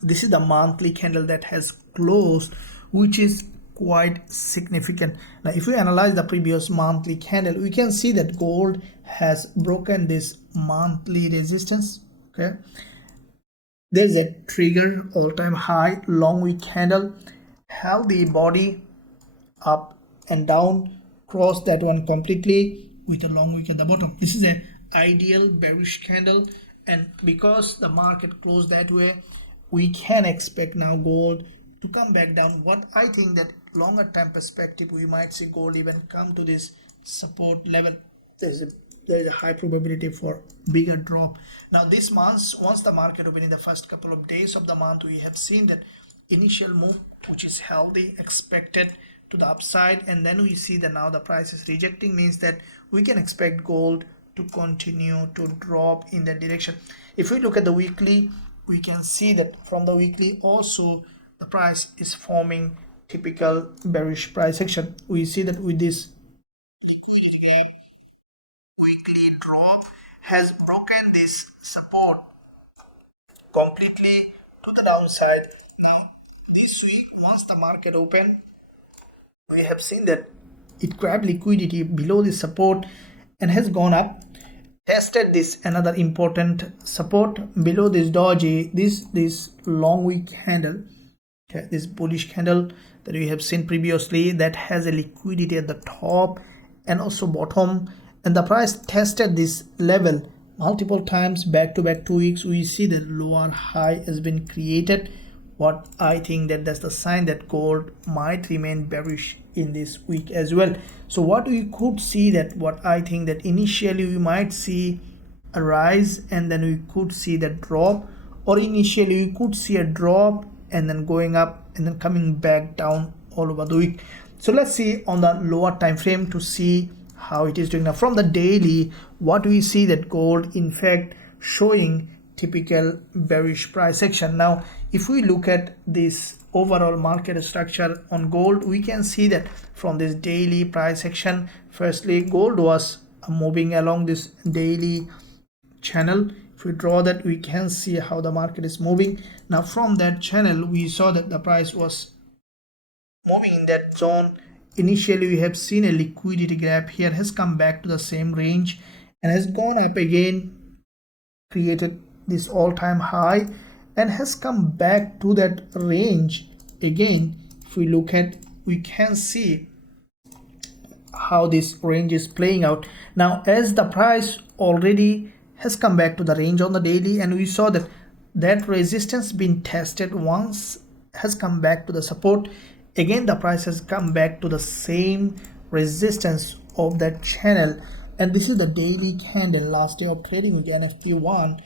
this is the monthly candle that has closed, which is quite significant. Now if we analyze the previous monthly candle, we can see that gold has broken this monthly resistance. Okay, there's a trigger all-time high long wick candle, held the body up and down, crossed that one completely with a long wick at the bottom. This is an ideal bearish candle, and because the market closed that way, we can expect now gold to come back down. What I think that longer term perspective, we might see gold even come to this support level. There is a high probability for bigger drop. Now this month, once the market opened in the first couple of days of the month, we have seen that initial move which is healthy, expected to the upside, and then we see that now the price is rejecting, means that we can expect gold to continue to drop in that direction. If we look at the weekly, we can see that from the weekly also the price is forming typical bearish price action. We see that with this weekly drop has broken this support completely to the downside. Now this week, once the market opened, we have seen that it grabbed liquidity below this support and has gone up, tested this another important support below this doji, this long wick candle, okay, this bullish candle that we have seen previously, that has a liquidity at the top and also bottom, and the price tested this level multiple times back to back 2 weeks. We see that lower high has been created. What I think that that's the sign that gold might remain bearish in this week as well. So what we could see, that what I think that initially we might see a rise and then we could see the drop, or initially we could see a drop and then going up and then coming back down all over the week. So let's see on the lower time frame to see how it is doing. Now from the daily, what we see that gold in fact showing typical bearish price action. Now if we look at this overall market structure on gold, we can see that from this daily price action, firstly gold was moving along this daily channel. If we draw that, we can see how the market is moving. Now from that channel, we saw that the price was moving in that zone. Initially we have seen a liquidity gap here, has come back to the same range and has gone up again, created this all-time high and has come back to that range again. If we look at, we can see how this range is playing out. Now as the price already has come back to the range on the daily, and we saw that that resistance been tested once, has come back to the support again, the price has come back to the same resistance of that channel, and this is the daily candle last day of trading with NFP1.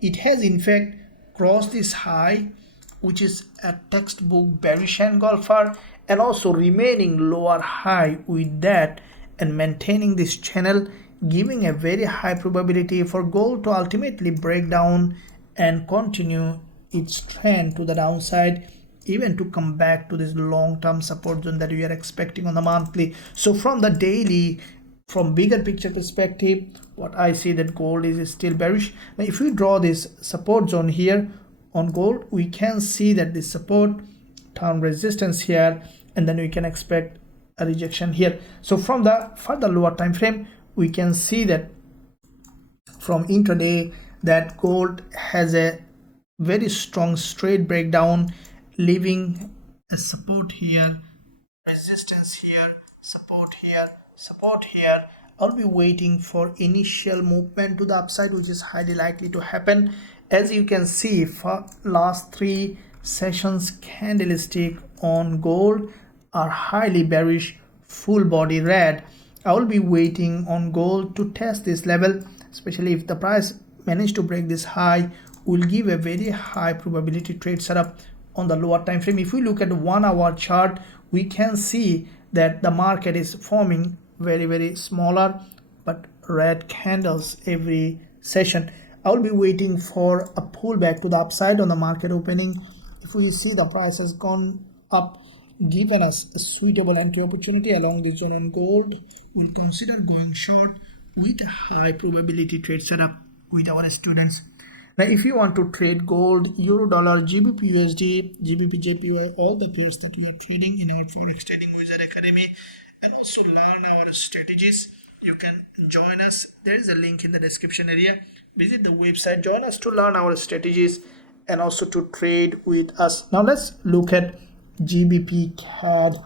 It has in fact crossed this high, which is a textbook bearish engulfer, and also remaining lower high with that and maintaining this channel, giving a very high probability for gold to ultimately break down and continue its trend to the downside, even to come back to this long-term support zone that we are expecting on the monthly. So from the daily, from bigger picture perspective, what I see that gold is still bearish. Now if we draw this support zone here on gold, we can see that this support turn resistance here, and then we can expect a rejection here. So from the further lower time frame, we can see that from intraday that gold has a very strong straight breakdown, leaving a support here, resistance here, support here, support here. I'll be waiting for initial movement to the upside, which is highly likely to happen. As you can see, for last 3 sessions candlestick on gold are highly bearish, full body red. I will be waiting on gold to test this level, especially if the price managed to break this high, will give a very high probability trade setup on the lower time frame. If we look at the 1 hour chart, we can see that the market is forming very smaller but red candles every session. I will be waiting for a pullback to the upside on the market opening. If we see the price has gone up, given us a suitable entry opportunity along the zone on gold, we'll consider going short with a high probability trade setup with our students. Now, if you want to trade gold, euro dollar, GBPUSD, GBPJPY, all the pairs that you are trading in our Forex Trading Wizard Academy, and also learn our strategies, you can join us. There is a link in the description area. Visit the website, join us to learn our strategies and also to trade with us. Now let's look at GBPCAD,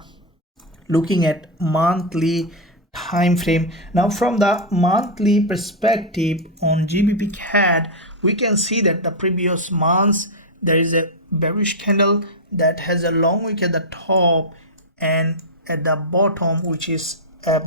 looking at monthly time frame. Now from the monthly perspective on GBPCAD, we can see that the previous months there is a bearish candle that has a long wick at the top and at the bottom, which is a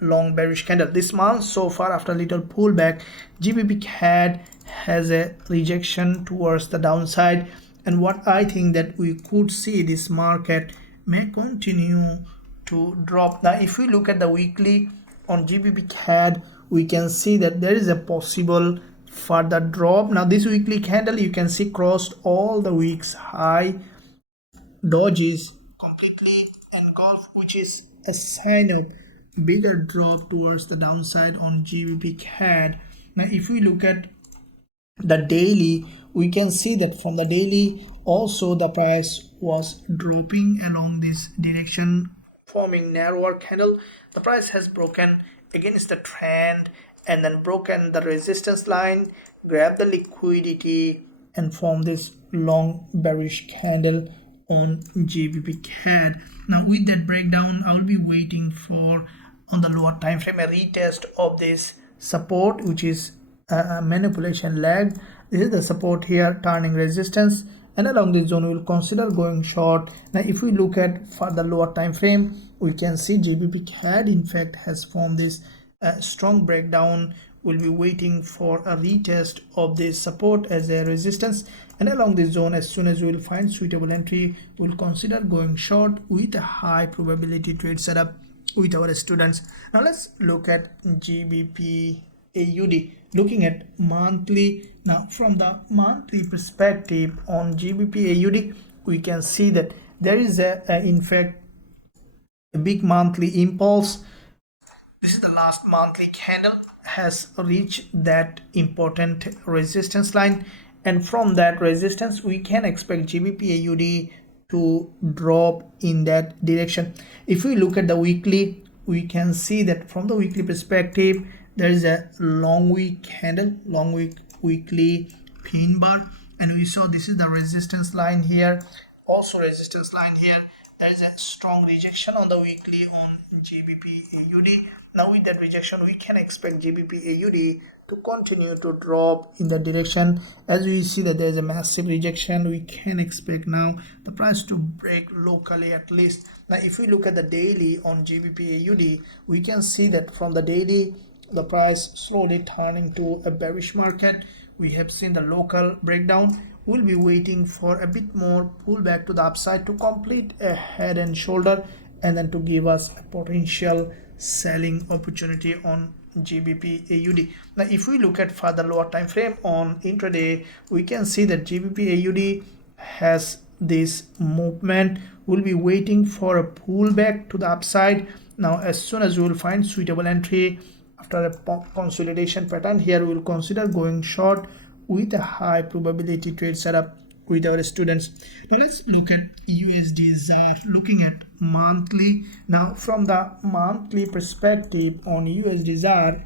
long bearish candle. This month so far, after a little pullback, GBPCAD has a rejection towards the downside, and what I think that we could see, this market may continue to drop. Now if we look at the weekly on GBPCAD, we can see that there is a possible further drop. Now this weekly candle, you can see, crossed all the week's high, dodges completely engulfed, which is a sign of bigger drop towards the downside on GBPCAD. Now if we look at the daily, we can see that from the daily also the price was dropping along this direction, forming narrower candle. The price has broken against the trend and then broken the resistance line, grabbed the liquidity and formed this long bearish candle on GBPCAD. Now with that breakdown, I will be waiting for, on the lower time frame, a retest of this support, which is a manipulation leg. This is the support here, turning resistance, and along this zone we will consider going short. Now if we look at for the lower time frame, we can see GBPCAD in fact has formed this strong breakdown. We'll be waiting for a retest of this support as a resistance, and along this zone, as soon as we will find suitable entry, we'll consider going short with a high probability trade setup with our students. Now let's look at GBPAUD, looking at monthly. Now from the monthly perspective on GBPAUD, we can see that there is in fact a big monthly impulse. This is the last monthly candle, has reached that important resistance line, and from that resistance we can expect GBPAUD to drop in that direction. If we look at the weekly, we can see that from the weekly perspective there is a long wick candle, long wick weekly pin bar, and we saw this is the resistance line here, also resistance line here. There is a strong rejection on the weekly on GBPAUD. Now with that rejection, we can expect GBPAUD to continue to drop in the direction. As we see that there is a massive rejection, we can expect now the price to break locally at least. Now if we look at the daily on GBPAUD, we can see that from the daily, the price slowly turning to a bearish market. We have seen the local breakdown. We'll be waiting for a bit more pullback to the upside to complete a head and shoulder, and then to give us a potential selling opportunity on GBPAUD. Now if we look at further lower time frame on intraday, we can see that GBPAUD has this movement. We'll be waiting for a pullback to the upside. Now as soon as we will find suitable entry after a consolidation pattern here, we will consider going short with a high probability trade setup with our students. Now let's look at USDZAR, looking at monthly. Now from the monthly perspective on USDZAR,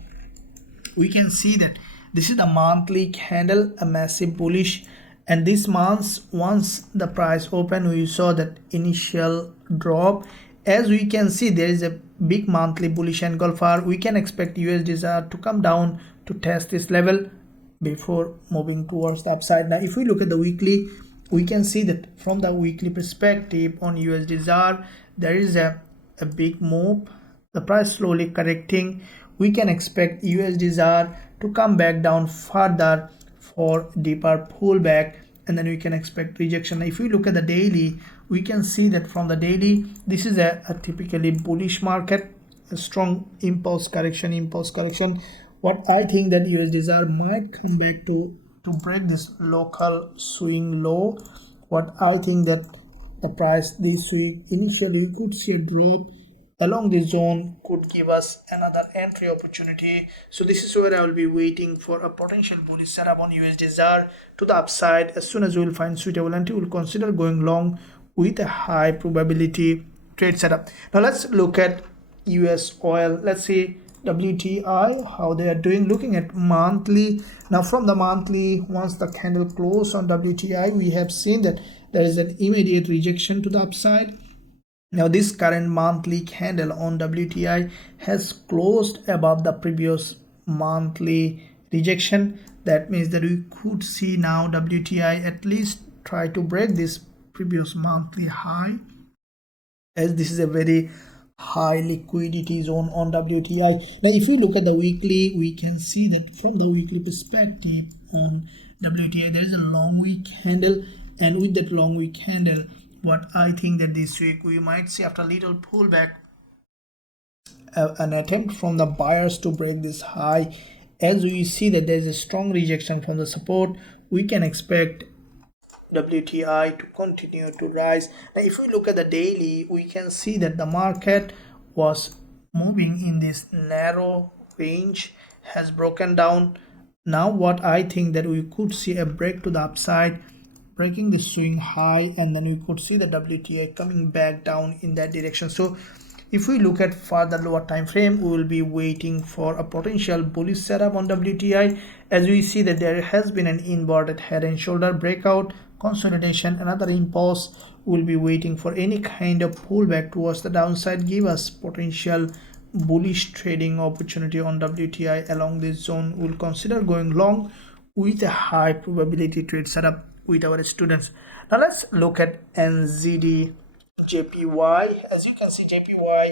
we can see that this is the monthly candle, a massive bullish, and this month once the price opened, we saw that initial drop. As we can see, there is a big monthly bullish engulfer. We can expect USDZAR to come down to test this level before moving towards the upside. Now if we look at the weekly, we can see that from the weekly perspective on USDZAR, there is a big move, the price slowly correcting. We can expect USDZAR to come back down further for deeper pullback, and then we can expect rejection. If we look at the daily, we can see that from the daily, this is a typically bullish market, a strong impulse correction. What I think that USDZAR might come back to break this local swing low. What I think that the price this week, initially we could see a drop along this zone, could give us another entry opportunity. So this is where I will be waiting for a potential bullish setup on USDZAR to the upside. As soon as we will find suitable entry, we will consider going long with a high probability trade setup. Now let's look at US oil. Let's see WTI, how they are doing. Looking at monthly, now from the monthly, once the candle closed on WTI, we have seen that there is an immediate rejection to the upside. Now this current monthly candle on WTI has closed above the previous monthly rejection. That means that we could see now WTI at least try to break this previous monthly high, as this is a very high liquidity zone on WTI. Now if we look at the weekly, we can see that from the weekly perspective on WTI, there is a long week candle, and with that long week candle, what I think that this week we might see, after a little pullback, an attempt from the buyers to break this high. As we see that there is a strong rejection from the support, we can expect WTI to continue to rise. Now if we look at the daily, we can see that the market was moving in this narrow range, has broken down. Now what I think that we could see a break to the upside, breaking the swing high, and then we could see the WTI coming back down in that direction. So if we look at further lower time frame, we will be waiting for a potential bullish setup on WTI, as we see that there has been an inverted head and shoulder breakout, consolidation, another impulse. We will be waiting for any kind of pullback towards the downside, give us potential bullish trading opportunity on WTI along this zone. We will consider going long with a high probability trade setup with our students. Now let's look at NZDJPY. As you can see, JPY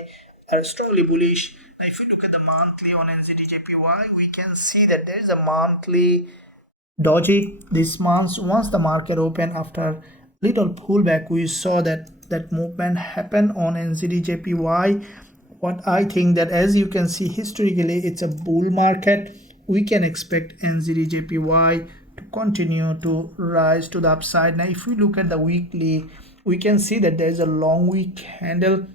are strongly bullish. Now if we look at the monthly on NZDJPY, we can see that there is a monthly doji this month. Once the market opened after little pullback, we saw that movement happen on NZDJPY. What I think that, as you can see, historically it's a bull market. We can expect NZDJPY to continue to rise to the upside. Now if we look at the weekly, we can see that there is a long week candle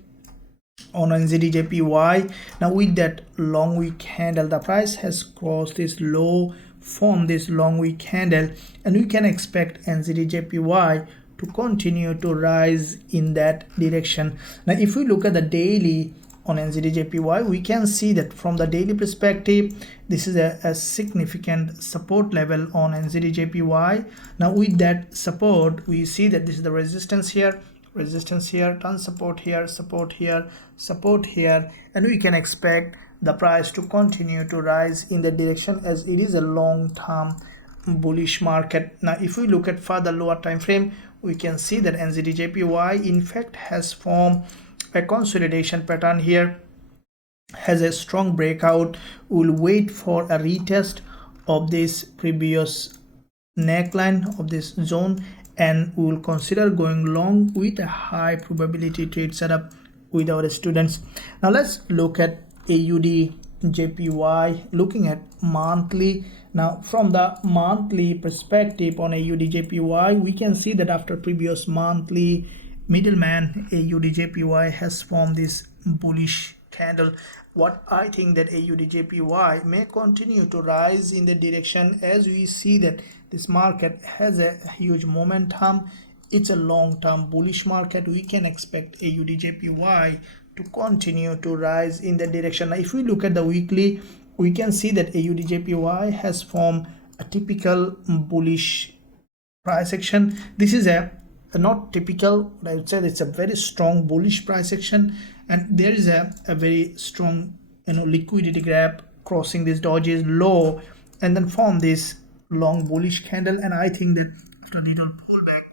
on NZDJPY. Now with that long week candle, the price has crossed this low, formed this long week candle, and we can expect NZDJPY to continue to rise in that direction. Now if we look at the daily on NZDJPY, we can see that from the daily perspective, this is a significant support level on NZDJPY. Now with that support, we see that this is the resistance here, turn support here, support here, support here, and we can expect the price to continue to rise in that direction, as it is a long-term bullish market. Now if we look at further lower time frame, we can see that NZDJPY in fact has formed a consolidation pattern here, has a strong breakout. We'll wait for a retest of this previous neckline of this zone, and we will consider going long with a high probability trade setup with our students. Now let's look at AUDJPY, looking at monthly. Now from the monthly perspective on AUDJPY, we can see that after previous monthly middleman, AUDJPY has formed this bullish candle. What I think that AUDJPY may continue to rise in the direction, as we see that this market has a huge momentum. It's a long-term bullish market. We can expect AUDJPY to continue to rise in the direction. Now if we look at the weekly, we can see that AUDJPY has formed a typical bullish price action. This is a not typical, but I would say it's a very strong bullish price action, and there is a very strong liquidity gap crossing this doji's low and then form this long bullish candle. And I think that after a little pullback,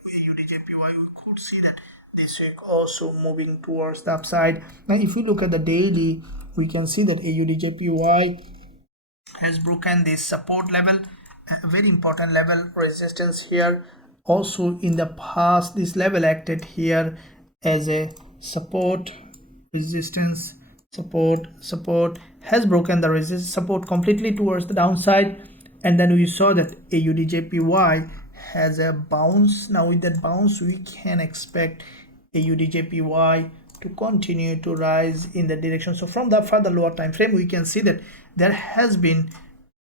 we could see that this week also moving towards the upside. Now if you look at the daily, we can see that AUDJPY has broken this support level, a very important level resistance here. Also in the past, this level acted here as a support, resistance, support, has broken the resistance support completely towards the downside, and then we saw that AUDJPY has a bounce. Now with that bounce, we can expect AUDJPY to continue to rise in the direction. So from the further lower time frame, we can see that there has been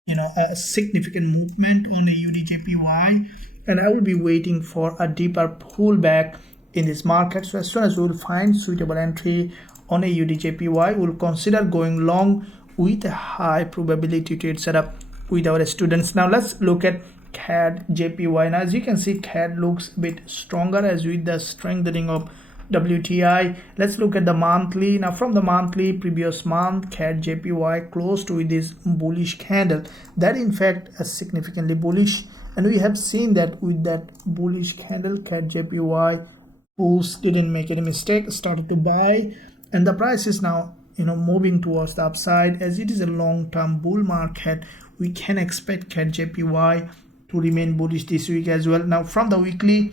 a significant movement on AUDJPY, and I will be waiting for a deeper pullback in this market. So as soon as we will find suitable entry on AUDJPY, we will consider going long with a high probability trade setup with our students. Now let's look at CADJPY. Now as you can see, CAD looks a bit stronger as with the strengthening of WTI. Let's look at the monthly. Now from the monthly, previous month CADJPY closed with this bullish candle that in fact is significantly bullish, and we have seen that with that bullish candle, CADJPY bulls didn't make any mistake, started to buy, and the price is now moving towards the upside. As it is a long-term bull market, we can expect CADJPY to remain bullish this week as well. Now from the weekly,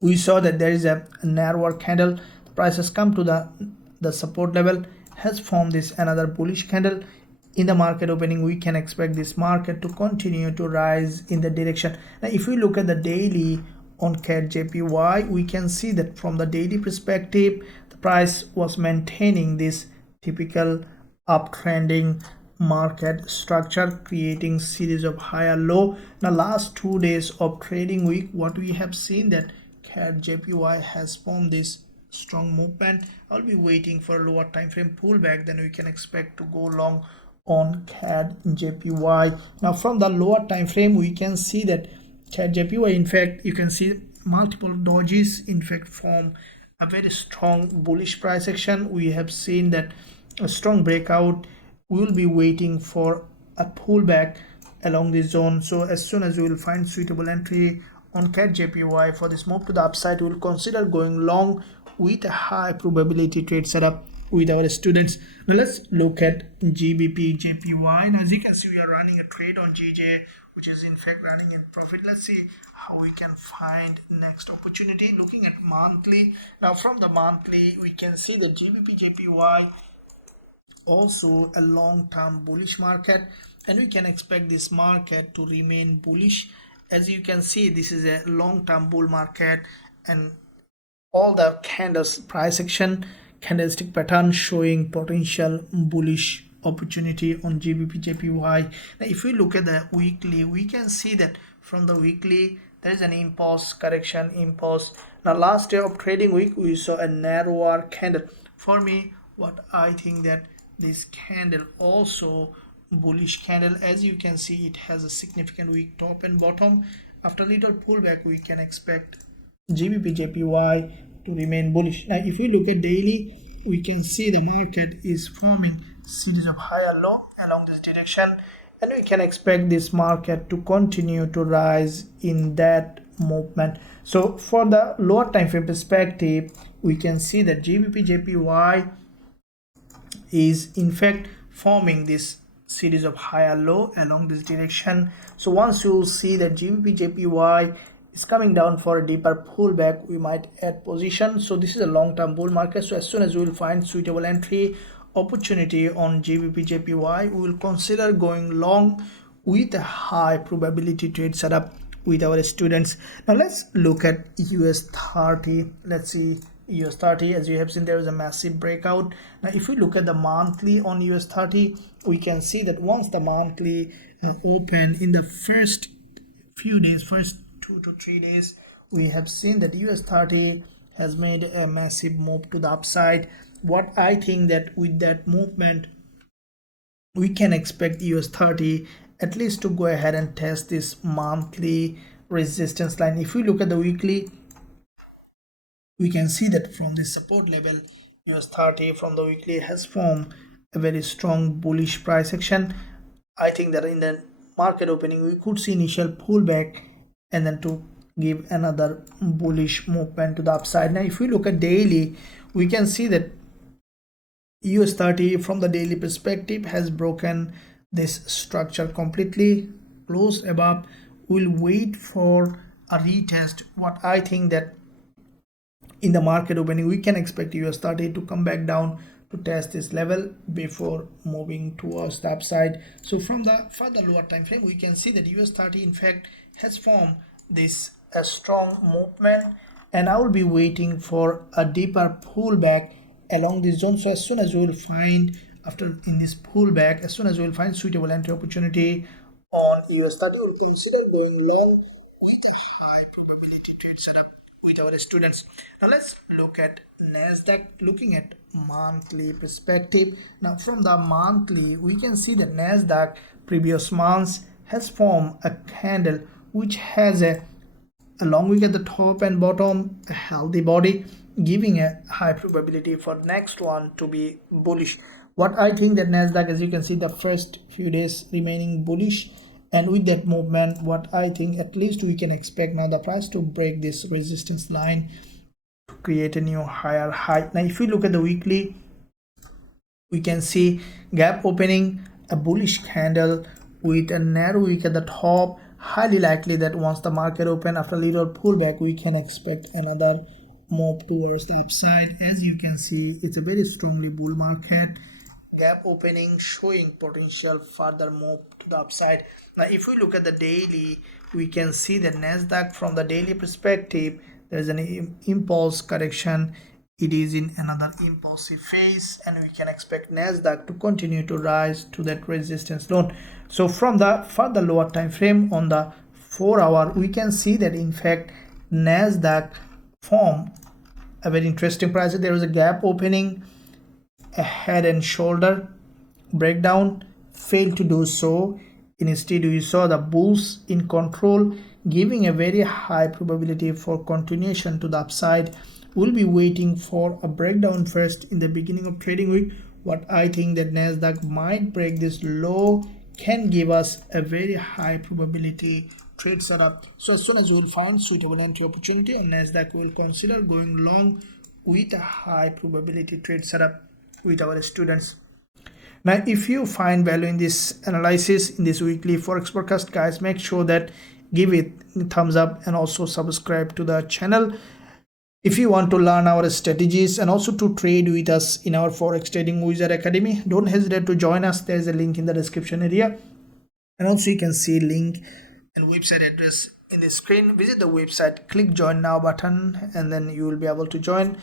we saw that there is a narrower candle. The price has come to the support level, has formed this another bullish candle. In the market opening, we can expect this market to continue to rise in the direction. Now if we look at the daily on CADJPY, we can see that from the daily perspective, the price was maintaining this typical uptrending market structure, creating series of higher low. Now last 2 days of trading week, what we have seen that CADJPY has formed this strong movement. I'll be waiting for a lower time frame pullback, then we can expect to go long on CADJPY. Now from the lower time frame, we can see that CADJPY, in fact, you can see multiple dojis in fact form a very strong bullish price action. We have seen that a strong breakout. We will be waiting for a pullback along this zone. So as soon as we will find suitable entry on CADJPY for this move to the upside, we will consider going long with a high probability trade setup with our students. Now let's look at GBPJPY. Now as you can see, we are running a trade on GJ, which is in fact running in profit. Let's see how we can find next opportunity. Looking at monthly, now from the monthly, we can see the GBPJPY also a long-term bullish market, and we can expect this market to remain bullish. As you can see, this is a long-term bull market, and all the candles price action, candlestick pattern showing potential bullish opportunity on GBPJPY. Now if we look at the weekly, we can see that from the weekly there is an impulse correction, impulse. Now last day of trading week, we saw a narrower candle. For me, what I think that this candle also bullish candle. As you can see, it has a significant weak top and bottom. After little pullback, we can expect GBPJPY to remain bullish. Now if we look at daily, we can see the market is forming series of higher low along this direction, and we can expect this market to continue to rise in that movement. So for the lower time frame perspective, we can see that GBPJPY is in fact forming this series of higher low along this direction. So once you will see that GBPJPY is coming down for a deeper pullback, we might add position. So this is a long-term bull market. So as soon as we will find suitable entry opportunity on GBPJPY, we will consider going long with a high probability trade setup with our students. Now let's look at US30. Let's see US30. As you have seen, there is a massive breakout. Now if we look at the monthly on US30, we can see that once the monthly open in the first few days, first 2 to 3 days, we have seen that US30 has made a massive move to the upside. What I think that with that movement, we can expect US30 at least to go ahead and test this monthly resistance line. If we look at the weekly, we can see that from this support level, US30 from the weekly has formed a very strong bullish price action. I think that in the market opening, we could see initial pullback and then to give another bullish movement to the upside. Now if we look at daily, we can see that US30 from the daily perspective has broken this structure completely, closed above. We'll wait for a retest. What I think that in the market opening, we can expect US30 to come back down to test this level before moving towards the upside. So from the further lower time frame, we can see that US30 in fact has formed this a strong movement, and I will be waiting for a deeper pullback along this zone. So as soon as we will find, after in this pullback, as soon as we will find suitable entry opportunity on US30, we will consider going long with a high probability trade setup with our students. Now let's look at NASDAQ, looking at monthly perspective. Now from the monthly, we can see that NASDAQ previous months has formed a candle which has a long wick at the top and bottom, a healthy body, giving a high probability for next one to be bullish. What I think that NASDAQ, as you can see, the first few days remaining bullish, and with that movement, what I think at least we can expect now the price to break this resistance line to create a new higher high. Now if we look at the weekly, we can see gap opening, a bullish candle with a narrow wick at the top. Highly likely that once the market open after a little pullback, we can expect another move towards the upside. As you can see, it's a very strongly bull market. Gap opening showing potential further move to the upside. Now if we look at the daily, we can see that NASDAQ from the daily perspective, there is an impulse correction. It is in another impulsive phase, and we can expect NASDAQ to continue to rise to that resistance zone. So from the further lower time frame on the 4 hour, we can see that in fact NASDAQ formed a very interesting price. There was a gap opening, a head and shoulder breakdown, failed to do so. Instead we saw the bulls in control, giving a very high probability for continuation to the upside. We'll be waiting for a breakdown first in the beginning of trading week. What I think that NASDAQ might break this low can give us a very high probability trade setup. So as soon as we'll find suitable entry opportunity on NASDAQ, we'll consider going long with a high probability trade setup with our students. Now if you find value in this analysis, in this weekly forex forecast, guys, make sure that give it a thumbs up and also subscribe to the channel. If you want to learn our strategies and also to trade with us in our Forex Trading Wizard Academy, don't hesitate to join us. There is a link in the description area, and also you can see link and website address in the screen. Visit the website, click join now button, and then you will be able to join.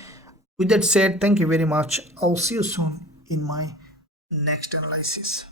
With that said, thank you very much. I'll see you soon in my next analysis.